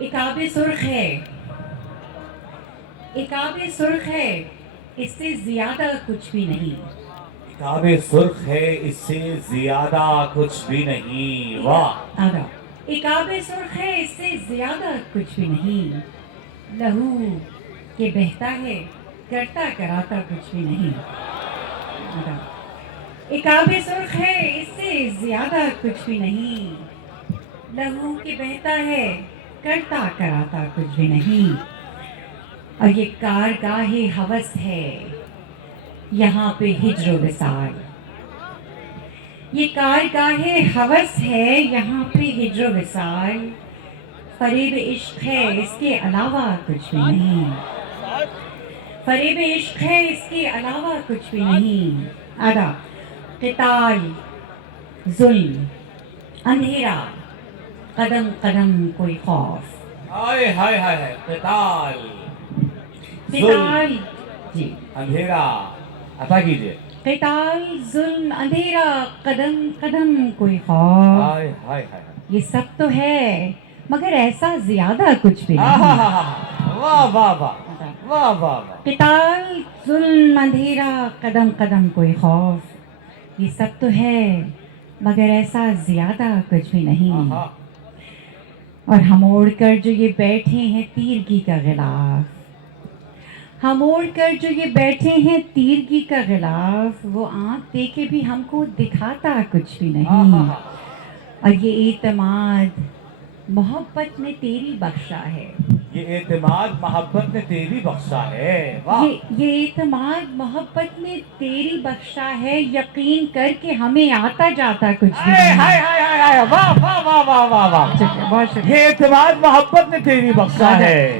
ایک آب سرخ ہے، ایک آب سرخ ہے، اس سے زیادہ کچھ بھی نہیں. کتاب سرخ ہے، اس سے زیادہ کچھ بھی نہیں. واہ. آگا. ایک آب سرخ ہے، اس سے زیادہ کچھ بھی نہیں. لہو کہ بہتا ہے، کرتا کراتا کچھ بھی نہیں. آگا. ایک آب سرخ ہے، اس سے زیادہ کچھ بھی نہیں. لہو کہ بہتا ہے، کرتا کراتا کچھ بھی نہیں. اور یہ کارگاہ ہوس ہے، یہاں پہ ہجر و وصال. یہ کارگاہ ہوس ہے، یہاں پہ ہجر و وصال. فریب عشق ہے، اس کے علاوہ کچھ بھی نہیں. فریب عشق ہے، اس کے علاوہ کچھ بھی نہیں. آگا. قتال، ظلم، اندھیرا، قدم قدم کوئی خوف. ہائے ہائے ہائے ہائے. قتال، قتال، جی. اندھیرا. عطا کیجئے. قتال، ظلم، اندھیرا، قدم قدم کوئی خوف. ہائے ہائے ہائے. یہ سب تو ہے، مگر ایسا زیادہ کچھ بھی نہیں. واہ واہ واہ. واہ واہ واہ. قتال، ظلم، اندھیرا، قدم قدم کوئی خوف. یہ سب تو ہے، مگر ایسا زیادہ کچھ بھی نہیں. اور ہم اوڑھ کر جو یہ بیٹھے ہیں تیرگی کا غلاف، ہم اوڑھ کر جو یہ بیٹھے ہیں تیرگی کا غلاف، وہ آنکھ دے کے بھی ہم کو دکھاتا کچھ بھی نہیں. اور یہ اعتماد محبت نے تیری بخشا ہے. یہ اعتماد محبت نے تیری بخشا ہے. واہ. یہ اعتماد محبت نے تیری بخشا ہے. یقین کر کے ہمیں آتا جاتا کچھ بھی نہیں. ہائے ہائے ہائے ہائے. واہ واہ واہ واہ واہ واہ. شکریہ، بہت شکریہ. یہ اعتماد محبت نے تیری بخشا ہے.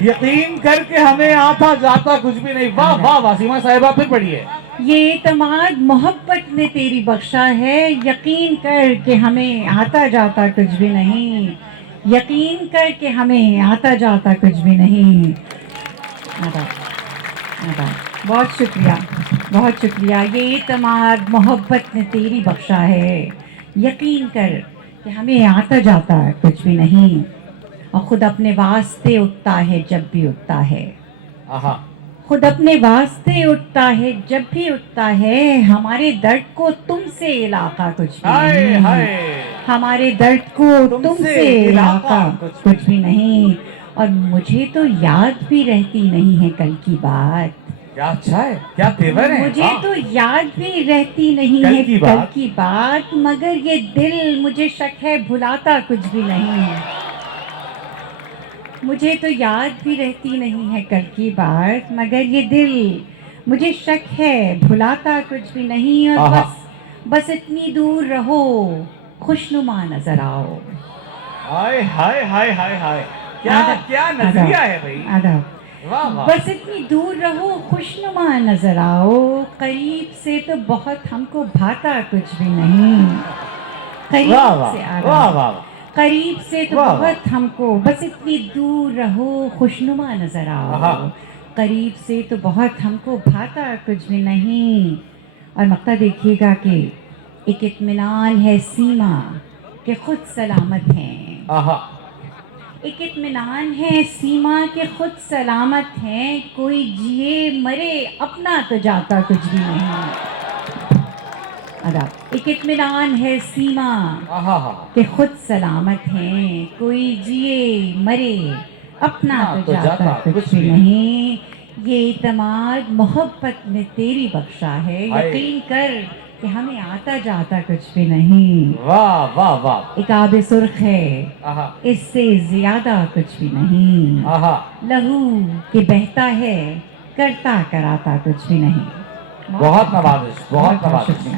یقین کر کے ہمیں آتا جاتا کچھ بھی نہیں. واہ واہ واہ. سیما صاحبہ پھر پڑھیے. یہ اعتماد محبت نے تیری بخشا ہے. یقین کر کے ہمیں آتا جاتا کچھ بھی نہیں. یقین کر کے ہمیں آتا جاتا کچھ بھی نہیں. بہت شکریہ، بہت شکریہ. یہ اعتماد محبت نے تیری بخشا ہے. یقین کر کہ ہمیں آتا جاتا کچھ بھی نہیں. اور خود اپنے واسطے اٹھتا ہے جب بھی اٹھتا ہے. خود اپنے واسطے اٹھتا ہے جب بھی اٹھتا ہے. ہمارے درد کو تم سے علاقہ کچھ بھی نہیں. ہمارے درد کو تم سے علاقہ کچھ بھی نہیں. اور مجھے تو یاد بھی رہتی نہیں ہے کل کی بات. کیا اچھا ہے، کیا تیور ہے. مجھے تو یاد بھی رہتی نہیں ہے کل کی بات. مگر یہ دل مجھے شک ہے بھلاتا کچھ بھی نہیں ہے. مجھے تو یاد بھی رہتی نہیں ہے کل کی بات. مگر یہ دل مجھے شک ہے بھلاتا کچھ بھی نہیں. اور بس اتنی دور رہو خوشنما نظر آؤ. ہائے ہائے ہائے ہائے ہائے. کیا نظریہ ہے بھائی. بس اتنی دور رہو خوشنما نظر آؤ. قریب سے تو بہت ہم کو بھاتا کچھ بھی نہیں. قریب سے تو بہت ہم کو. بس اتنی دور رہو خوشنما نظر آؤ. قریب سے تو بہت ہم کو بھاتا کچھ بھی نہیں. اور مقطع دیکھیے گا کہ ایک اطمینان ہے سیما کہ خود سلامت ہیں. ایک اطمینان ہے سیما کہ خود سلامت ہیں. کوئی جیے مرے اپنا تو جاتا کچھ بھی نہیں. ایک اطمینان ہے سیما کہ خود سلامت ہیں. کوئی جیے مرے اپنا تو جاتا کچھ بھی نہیں. یہ اعتماد محبت نے تیری بخشا ہے. یقین کر کہ ہمیں آتا جاتا کچھ بھی نہیں. واہ واہ واہ. ایک آب سرخ ہے، اس سے زیادہ کچھ بھی نہیں. لہو کہ بہتا ہے، کرتا کراتا کچھ بھی نہیں. بہت نوازش، بہت نوازش.